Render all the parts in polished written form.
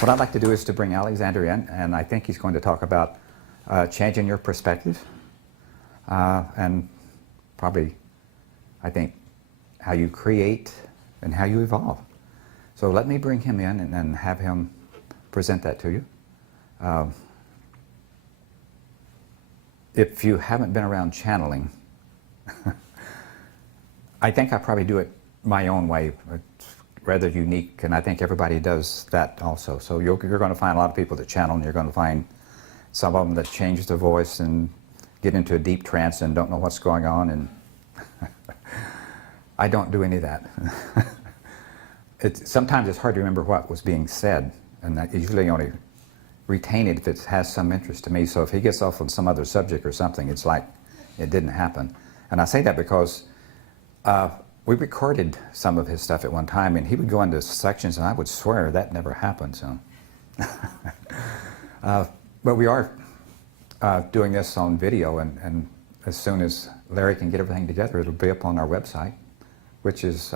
What I'd like to do is to bring Alexander in, and I think he's going to talk about changing your perspective, and probably, I think, how you create and how you evolve. So let me bring him in and then have him present that to you. If you haven't been around channeling, I think I probably do it my own way. It's rather unique, and I think everybody does that also. So you're going to find a lot of people that channel, and you're going to find some of them that change their voice and get into a deep trance and don't know what's going on, and I don't do any of that. Sometimes it's hard to remember what was being said, and I usually only retain it if it has some interest to me. So if he gets off on some other subject or something, it's like it didn't happen. And I say that because we recorded some of his stuff at one time, and he would go into sections, and I would swear that never happened. So, but we are doing this on video, and as soon as Larry can get everything together, it'll be up on our website, which is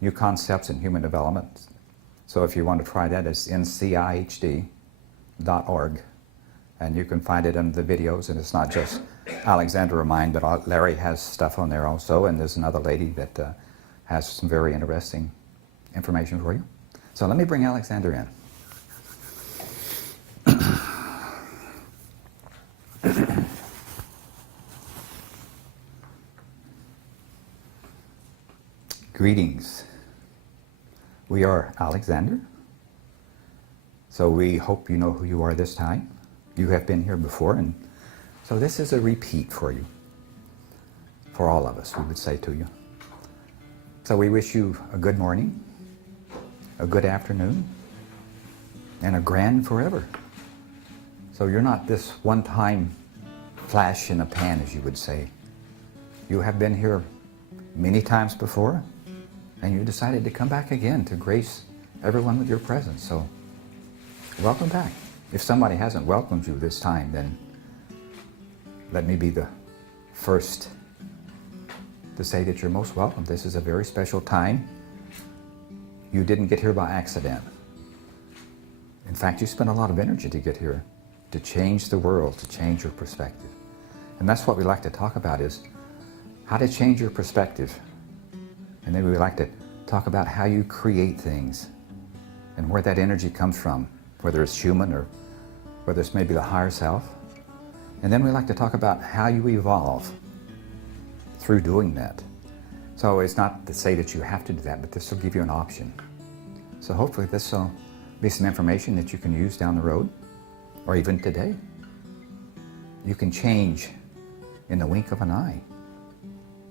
New Concepts in Human Development. So if you want to try that, it's ncihd.org, and you can find it in the videos. And it's not just Alexander or mine, but Larry has stuff on there also, and there's another lady that has some very interesting information for you. So let me bring Alexander in. Greetings. We are Alexander. So we hope you know who you are this time. You have been here before, and so this is a repeat for you. For all of us, we would say to you. So we wish you a good morning, a good afternoon, and a grand forever. So you're not this one-time flash in a pan, as you would say. You have been here many times before, and you decided to come back again to grace everyone with your presence. So welcome back. If somebody hasn't welcomed you this time, then let me be the first to say that you're most welcome. This is a very special time. You didn't get here by accident. In fact, you spent a lot of energy to get here, to change the world, to change your perspective. And that's what we like to talk about, is how to change your perspective. And then we like to talk about how you create things and where that energy comes from, whether it's human or whether it's maybe the higher self. And then we like to talk about how you evolve through doing that. So it's not to say that you have to do that, but this will give you an option. So hopefully this will be some information that you can use down the road, or even today. You can change in the wink of an eye.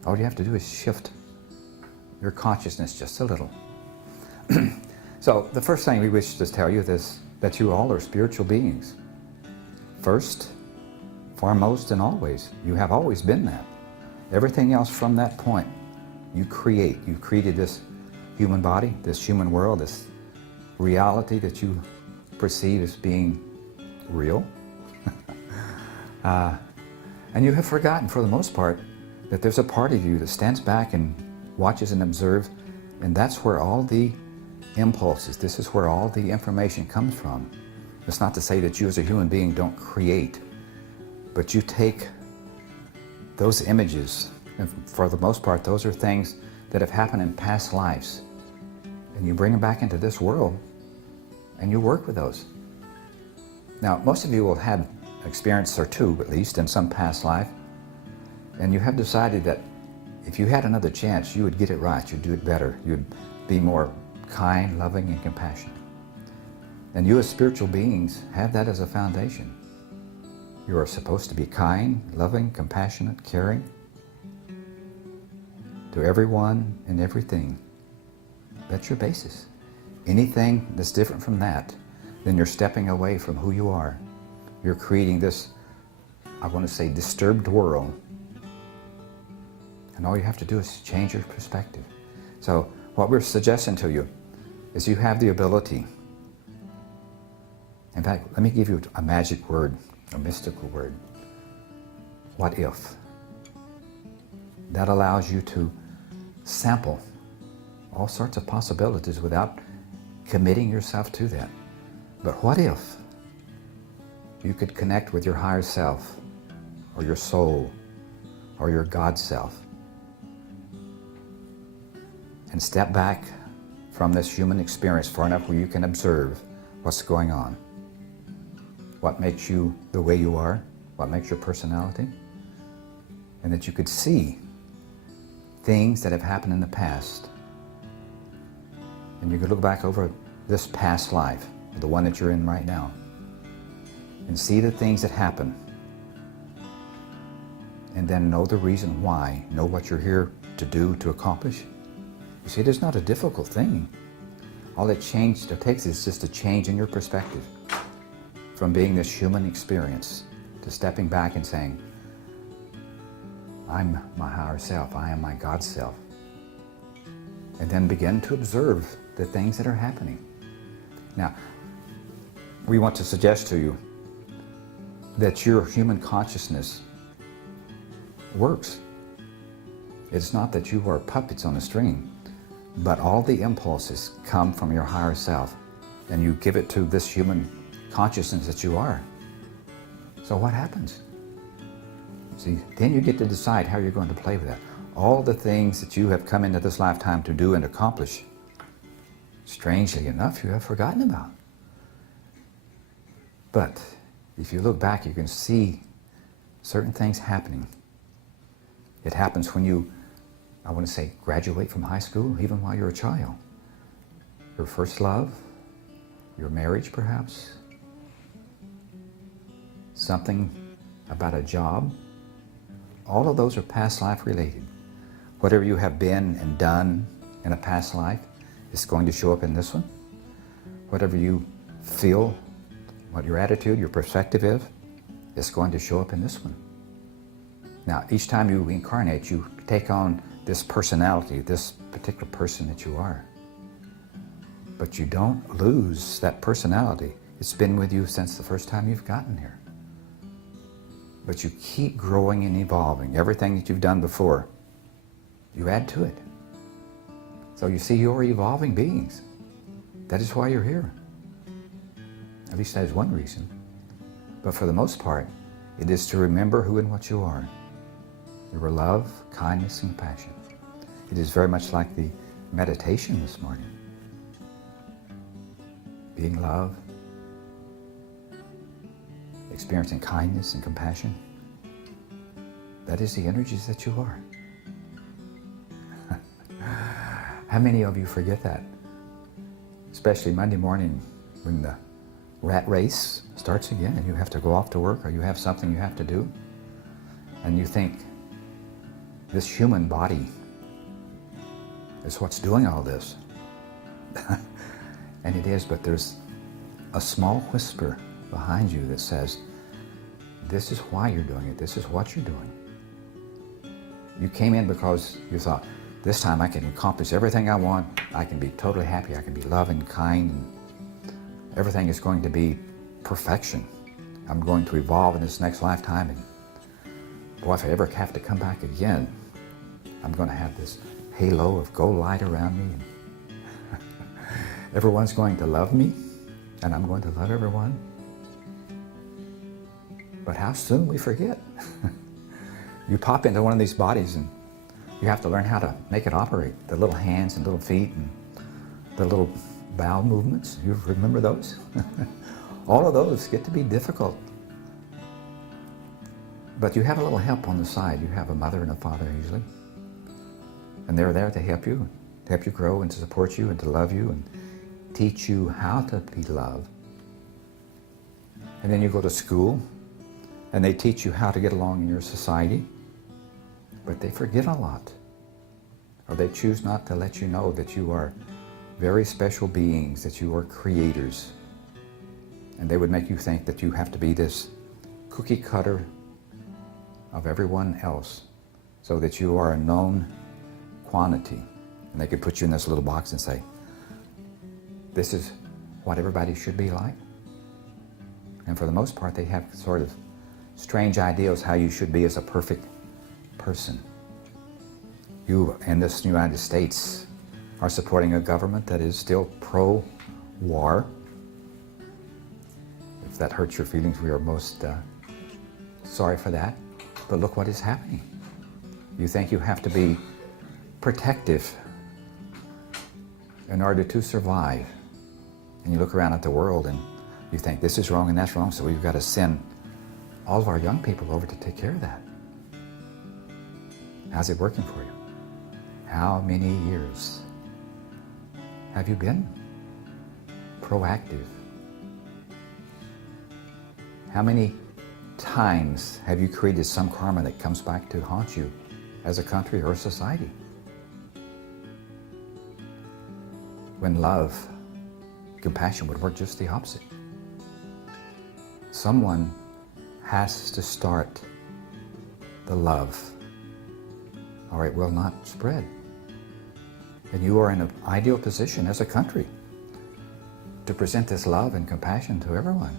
All you have to do is shift your consciousness just a little. So the first thing we wish to tell you is that you all are spiritual beings. First, foremost, and always. You have always been that. Everything else from that point, you create. You created this human body, this human world, this reality that you perceive as being real. And you have forgotten, for the most part, that there's a part of you that stands back and watches and observes, and that's where all the impulses, this is where all the information comes from. It's not to say that you as a human being don't create, but you take those images, and for the most part, those are things that have happened in past lives, and you bring them back into this world, and you work with those. Now, most of you will have experience or two, at least, in some past life, and you have decided that if you had another chance, you would get it right, you'd do it better, you'd be more kind, loving, and compassionate. And you as spiritual beings have that as a foundation. You are supposed to be kind, loving, compassionate, caring to everyone and everything. That's your basis. Anything that's different from that, then you're stepping away from who you are. You're creating this, I want to say, disturbed world. And all you have to do is change your perspective. So what we're suggesting to you is you have the ability. In fact, let me give you a magic word, a mystical word. What if? That allows you to sample all sorts of possibilities without committing yourself to that. But what if you could connect with your higher self, or your soul, or your God self, and step back from this human experience far enough where you can observe what's going on, what makes you the way you are, what makes your personality, and that you could see things that have happened in the past, and you could look back over this past life, the one that you're in right now, and see the things that happen, and then know the reason why, know what you're here to do, to accomplish. You see, it is not a difficult thing. All it takes is just a change in your perspective from being this human experience to stepping back and saying, I'm my higher self, I am my God self. And then begin to observe the things that are happening. Now, we want to suggest to you that your human consciousness works. It's not that you are puppets on a string, but all the impulses come from your higher self, and you give it to this human consciousness that you are. So what happens? See, then you get to decide how you're going to play with that. All the things that you have come into this lifetime to do and accomplish, strangely enough, you have forgotten about. But if you look back, you can see certain things happening. It happens when you, I want to say, graduate from high school, even while you're a child. Your first love, your marriage perhaps, something about a job. All of those are past life related. Whatever you have been and done in a past life is going to show up in this one. Whatever you feel, what your attitude, your perspective is going to show up in this one. Now, each time you incarnate, you take on this personality, this particular person that you are. But you don't lose that personality. It's been with you since the first time you've gotten here. But you keep growing and evolving. Everything that you've done before, you add to it. So you see, you're evolving beings. That is why you're here. At least that is one reason. But for the most part, it is to remember who and what you are. You are love, kindness, and compassion. It is very much like the meditation this morning. Being love, experiencing kindness and compassion. That is the energies that you are. How many of you forget that? Especially Monday morning when the rat race starts again and you have to go off to work or you have something you have to do. And you think, this human body is what's doing all this. And it is, but there's a small whisper behind you that says, this is why you're doing it. This is what you're doing. You came in because you thought, this time I can accomplish everything I want. I can be totally happy. I can be loving, kind, and everything is going to be perfection. I'm going to evolve in this next lifetime. And boy, if I ever have to come back again, I'm going to have this halo of gold light around me. And everyone's going to love me, and I'm going to love everyone. But how soon we forget. You pop into one of these bodies and you have to learn how to make it operate. The little hands and little feet and the little bowel movements. You remember those? All of those get to be difficult. But you have a little help on the side. You have a mother and a father usually. And they're there to help you grow and to support you and to love you and teach you how to be loved. And then you go to school and they teach you how to get along in your society. But they forget a lot. Or they choose not to let you know that you are very special beings, that you are creators. And they would make you think that you have to be this cookie cutter of everyone else, so that you are a known quantity. And they could put you in this little box and say, this is what everybody should be like. And for the most part, they have sort of strange ideas how you should be as a perfect person. You in this United States are supporting a government that is still pro-war. If that hurts your feelings, we are most sorry for that. But look what is happening. You think you have to be protective in order to survive. And you look around at the world and you think this is wrong and that's wrong, so we've got to send all of our young people over to take care of that. How's it working for you? How many years have you been proactive? How many times have you created some karma that comes back to haunt you as a country or a society? When love, compassion would work just the opposite. Someone has to start the love, or it will not spread. And you are in an ideal position as a country to present this love and compassion to everyone.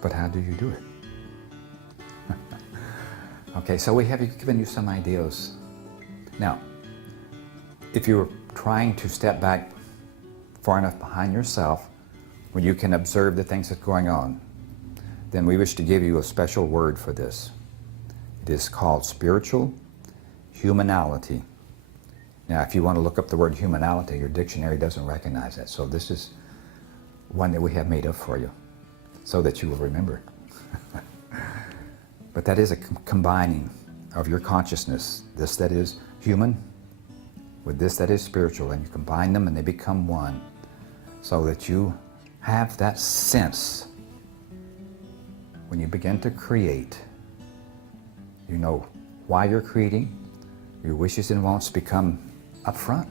But how do you do it? Okay, so we have given you some ideas. Now, if you're trying to step back far enough behind yourself where you can observe the things that are going on, then we wish to give you a special word for this. It is called spiritual humanality. Now, if you want to look up the word humanality, your dictionary doesn't recognize that. So this is one that we have made up for you so that you will remember. But that is a combining of your consciousness, this that is human with this that is spiritual, and you combine them and they become one, so that you have that sense when you begin to create. You know why you're creating. Your wishes and wants become upfront.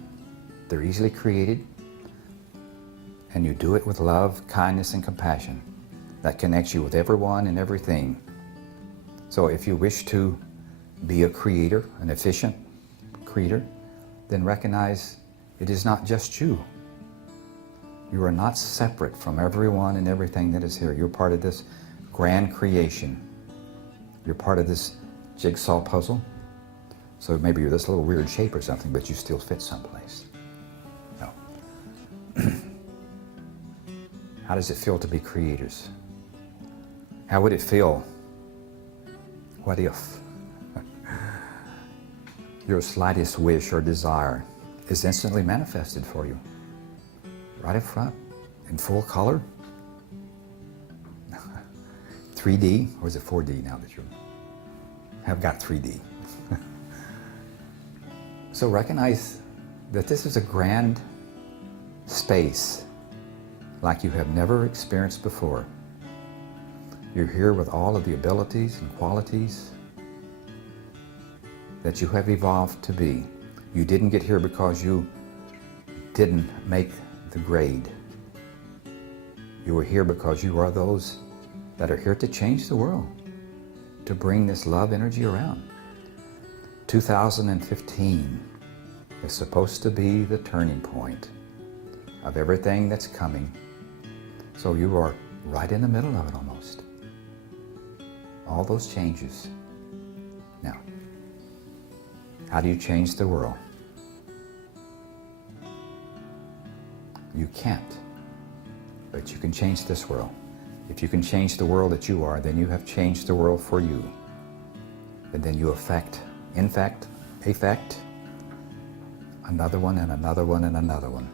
They're easily created, and you do it with love, kindness, and compassion that connects you with everyone and everything. So if you wish to be a creator, an efficient creator, then recognize it is not just you. You are not separate from everyone and everything that is here. You're part of this grand creation. You're part of this jigsaw puzzle. So maybe you're this little weird shape or something, but you still fit someplace. So, how does it feel to be creators? How would it feel? What if your slightest wish or desire is instantly manifested for you? Right in front, in full color? 3D, or is it 4D now that you have got 3D? So recognize that this is a grand space like you have never experienced before. You're here with all of the abilities and qualities that you have evolved to be. You didn't get here because you didn't make the grade. You were here because you are those that are here to change the world, to bring this love energy around. 2015 is supposed to be the turning point of everything that's coming. So you are right in the middle of it almost. All those changes. Now, how do you change the world? You can't, but you can change this world. If you can change the world that you are, then you have changed the world for you. And then you affect another one and another one and another one.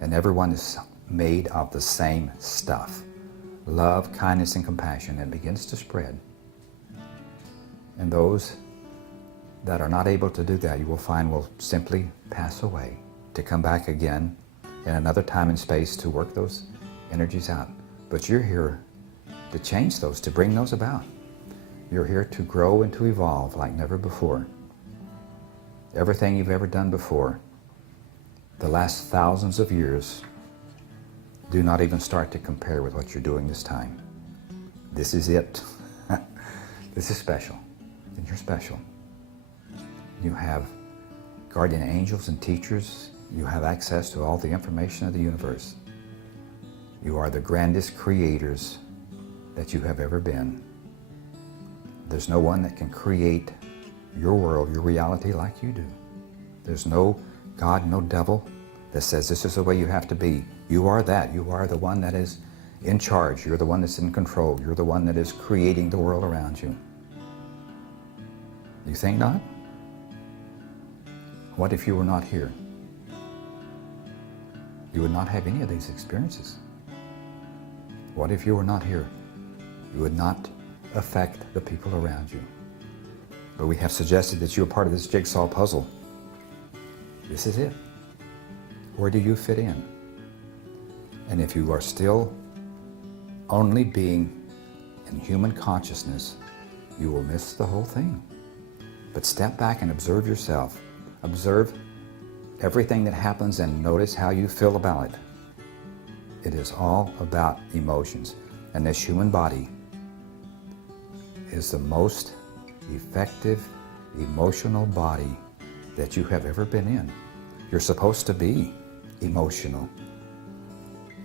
And everyone is made of the same stuff. Love, kindness, and compassion, and begins to spread. And those that are not able to do that, you will find will simply pass away, to come back again in another time and space to work those energies out. But you're here to change those, to bring those about. You're here to grow and to evolve like never before. Everything you've ever done before, the last thousands of years, do not even start to compare with what you're doing this time. This is it. This is special. And you're special. You have guardian angels and teachers. You have access to all the information of the universe. You are the grandest creators that you have ever been. There's no one that can create your world, your reality like you do. There's no God, no devil, that says this is the way you have to be. You are that. You are the one that is in charge. You're the one that's in control. You're the one that is creating the world around you. You think not? What if you were not here? You would not have any of these experiences. What if you were not here? You would not affect the people around you. But we have suggested that you are part of this jigsaw puzzle. This is it. Where do you fit in? And if you are still only being in human consciousness, you will miss the whole thing. But step back and observe yourself. Observe everything that happens and notice how you feel about it. It is all about emotions. And this human body is the most effective emotional body that you have ever been in. You're supposed to be emotional.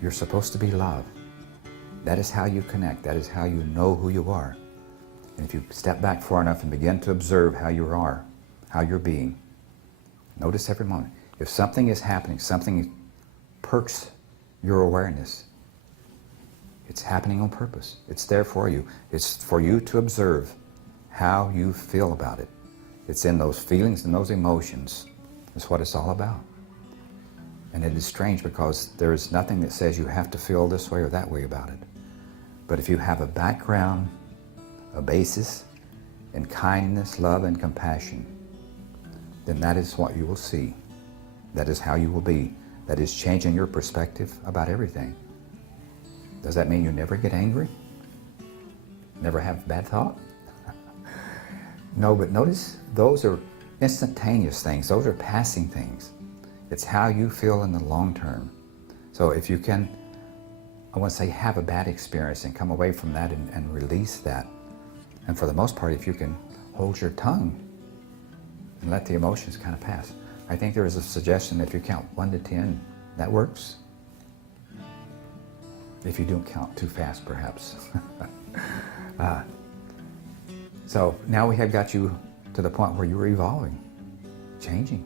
You're supposed to be love. That is how you connect. That is how you know who you are. And if you step back far enough and begin to observe how you are, how you're being, notice every moment. If something is happening, something perks your awareness, it's happening on purpose. It's there for you. It's for you to observe how you feel about it. It's in those feelings and those emotions. That's what it's all about. And it is strange because there is nothing that says you have to feel this way or that way about it. But if you have a background, a basis in kindness, love, and compassion, then that is what you will see. That is how you will be. That is changing your perspective about everything. Does that mean you never get angry? Never have bad thought? No, but notice those are instantaneous things. Those are passing things. It's how you feel in the long term. So if you can, I want to say, have a bad experience and come away from that and release that. And for the most part, if you can hold your tongue and let the emotions kind of pass. I think there is a suggestion that if you count 1 to 10, that works. If you don't count too fast, perhaps. So now we have got you to the point where you're evolving, changing.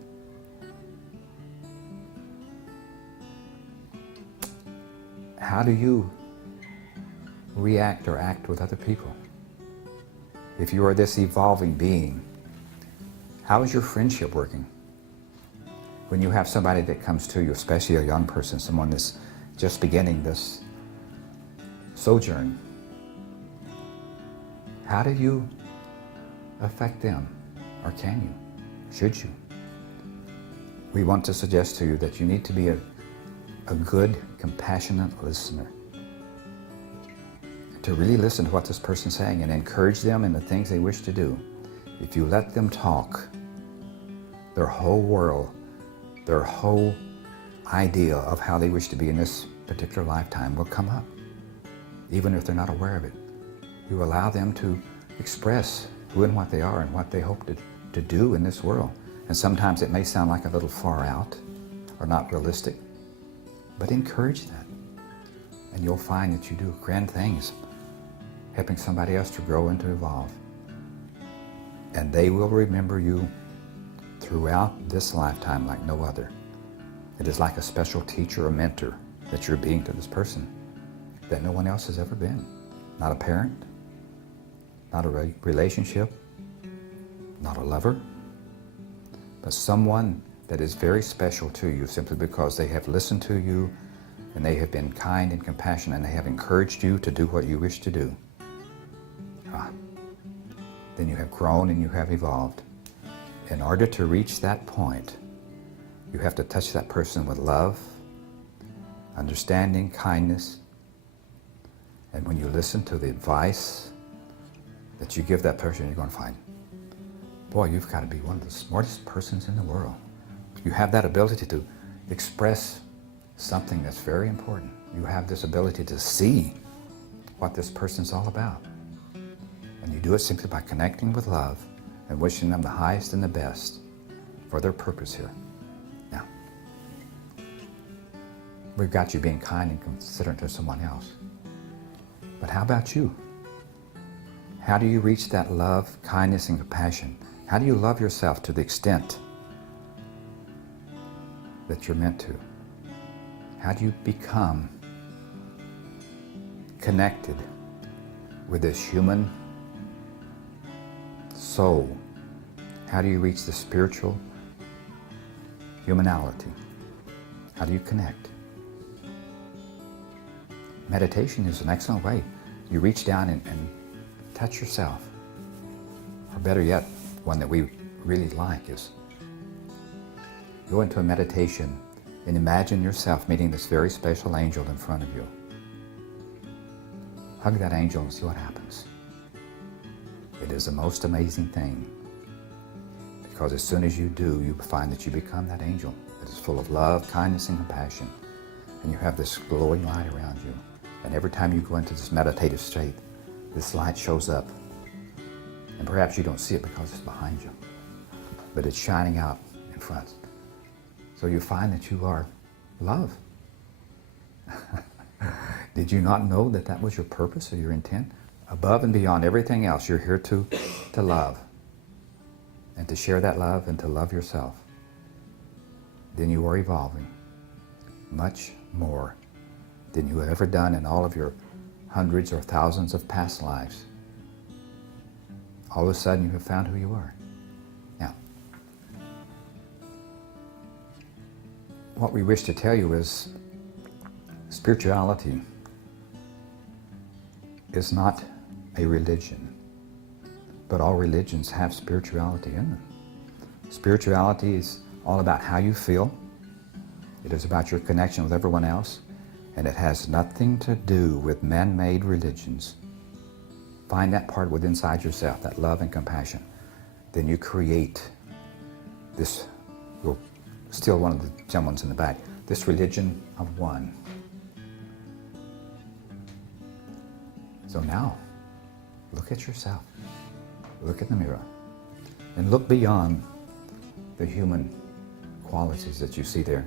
How do you react or act with other people? If you are this evolving being, how is your friendship working? When you have somebody that comes to you, especially a young person, someone that's just beginning this sojourn, how do you affect them? Or can you? Should you? We want to suggest to you that you need to be a good, compassionate listener. To really listen to what this person's saying and encourage them in the things they wish to do. If you let them talk, their whole world, their whole idea of how they wish to be in this particular lifetime will come up, even if they're not aware of it. You allow them to express who and what they are and what they hope to do in this world. And sometimes it may sound like a little far out or not realistic, but encourage that. And you'll find that you do grand things, helping somebody else to grow and to evolve. And they will remember you throughout this lifetime like no other. It is like a special teacher or mentor that you're being to this person that no one else has ever been. Not a parent, not a relationship, not a lover, but someone that is very special to you simply because they have listened to you and they have been kind and compassionate and they have encouraged you to do what you wish to do. Then you have grown and you have evolved. In order to reach that point, you have to touch that person with love, understanding, kindness, and when you listen to the advice that you give that person, you're going to find, boy, you've got to be one of the smartest persons in the world. You have that ability to express something that's very important. You have this ability to see what this person's all about. And you do it simply by connecting with love and wishing them the highest and the best for their purpose here. Now, we've got you being kind and considerate to someone else. But how about you? How do you reach that love, kindness, and compassion? How do you love yourself to the extent that you're meant to? How do you become connected with this human soul? How do you reach the spiritual humanality? How do you connect? Meditation is an excellent way. You reach down and touch yourself. Or better yet, one that we really like is go into a meditation and imagine yourself meeting this very special angel in front of you. Hug that angel and see what happens. It is the most amazing thing, because as soon as you do, you find that you become that angel that is full of love, kindness, and compassion, and you have this glowing light around you. And every time you go into this meditative state, this light shows up, and perhaps you don't see it because it's behind you, but it's shining out in front. So you find that you are love. Did you not know that that was your purpose or your intent? Above and beyond everything else, you're here to love, and to share that love and to love yourself. Then you are evolving much more than you have ever done in all of your hundreds or thousands of past lives. All of a sudden you have found who you are. Now, what we wish to tell you is spirituality is not a religion, but all religions have spirituality in them. Spirituality is all about how you feel. It is about your connection with everyone else, and it has nothing to do with man-made religions. Find that part within inside yourself, that love and compassion. Then you create this, well, still one of the gentlemen's in the back, this religion of one. So now, look at yourself. Look in the mirror. And look beyond the human qualities that you see there.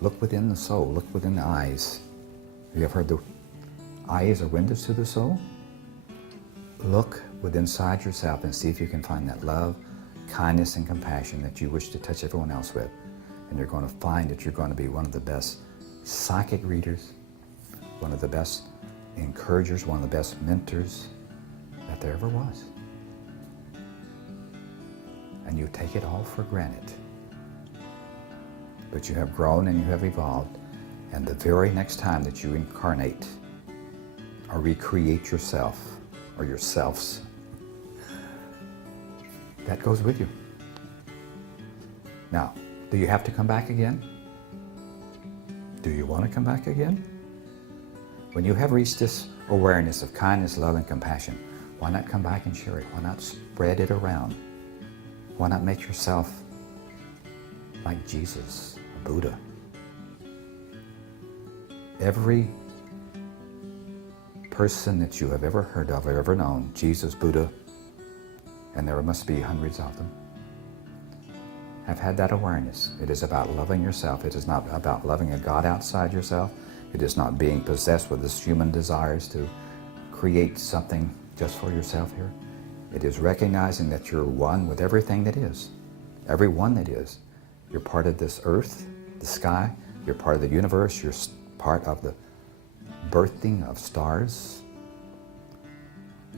Look within the soul. Look within the eyes. You have heard the eyes are windows to the soul? Look within inside yourself and see if you can find that love, kindness, and compassion that you wish to touch everyone else with. And you're going to find that you're going to be one of the best psychic readers, one of the best encouragers, one of the best mentors that there ever was. And you take it all for granted. But you have grown and you have evolved, and the very next time that you incarnate or recreate yourself or yourselves, that goes with you. Now, do you have to come back again? Do you want to come back again? When you have reached this awareness of kindness, love, and compassion, why not come back and share it? Why not spread it around? Why not make yourself like Jesus, a Buddha? Every person that you have ever heard of or ever known, Jesus, Buddha, and there must be hundreds of them, have had that awareness. It is about loving yourself. It is not about loving a God outside yourself. It is not being possessed with this human desires to create something just for yourself here. It is recognizing that you're one with everything that is. Every one that is. You're part of this earth, the sky. You're part of the universe. You're part of the birthing of stars.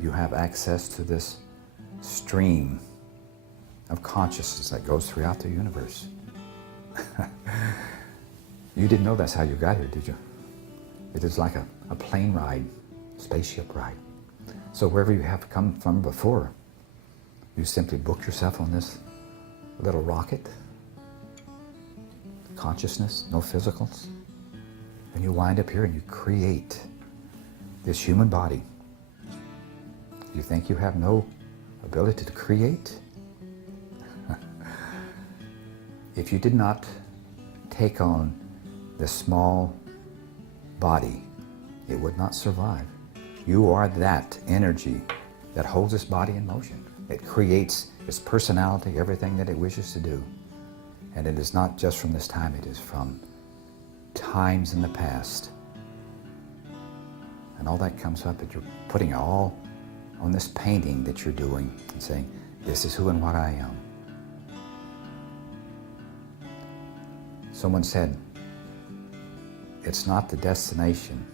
You have access to this stream of consciousness that goes throughout the universe. You didn't know that's how you got here, did you? It is like a plane ride, spaceship ride. So wherever you have come from before, you simply book yourself on this little rocket, consciousness, no physicals, and you wind up here and you create this human body. You think you have no ability to create? If you did not take on this small body, it would not survive. You are that energy that holds this body in motion. It creates its personality, everything that it wishes to do. And it is not just from this time, it is from times in the past. And all that comes up that you're putting all on this painting that you're doing and saying, this is who and what I am. Someone said, It's not the destination,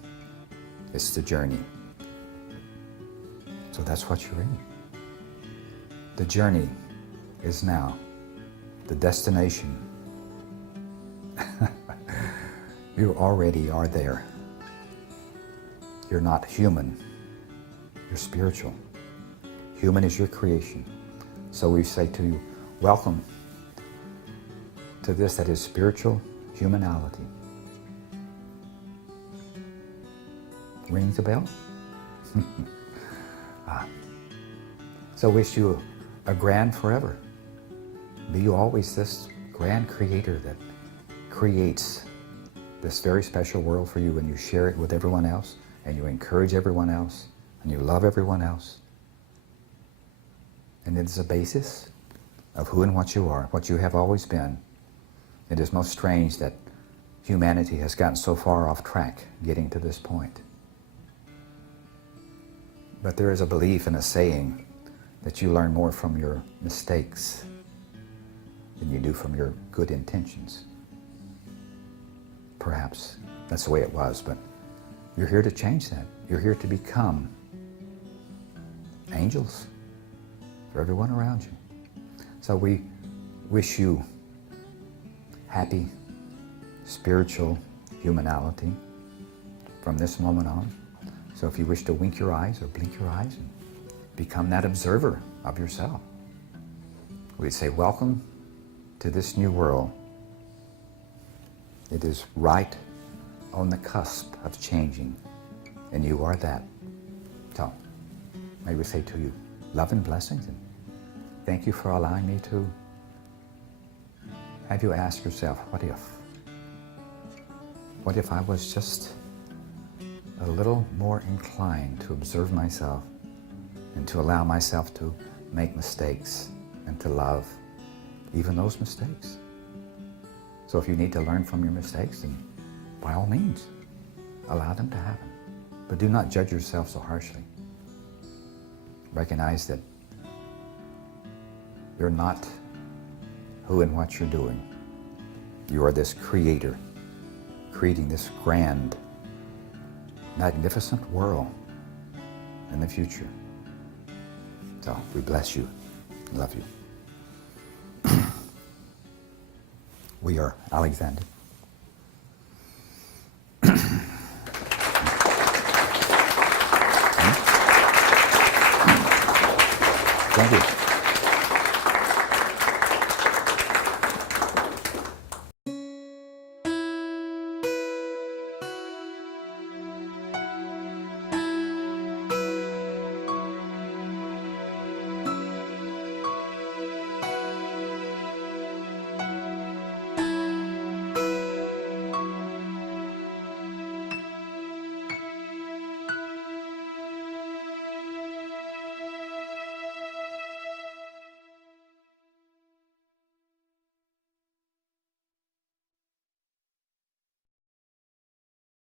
it's the journey. So that's what you're in. The journey is now. The destination, you already are there. You're not human, you're spiritual. Human is your creation. So we say to you, welcome to this that is spiritual humanality. Rings a bell? So wish you a grand forever. Be you always this grand creator that creates this very special world for you, and you share it with everyone else, and you encourage everyone else, and you love everyone else. And it is a basis of who and what you are, what you have always been. It is most strange that humanity has gotten so far off track getting to this point. But there is a belief and a saying that you learn more from your mistakes than you do from your good intentions. Perhaps that's the way it was, but you're here to change that. You're here to become angels for everyone around you. So we wish you happy, spiritual humanality from this moment on. So if you wish to wink your eyes or blink your eyes and become that observer of yourself, we'd say, welcome to this new world. It is right on the cusp of changing, and you are that. So may we say to you, love and blessings, and thank you for allowing me to have you ask yourself, what if? What if I was just a little more inclined to observe myself and to allow myself to make mistakes and to love even those mistakes? So if you need to learn from your mistakes, then by all means, allow them to happen. But do not judge yourself so harshly. Recognize that you're not who and what you're doing. You are this creator, creating this grand, magnificent world in the future. So we bless you, love you. We are Alexander. Thank you.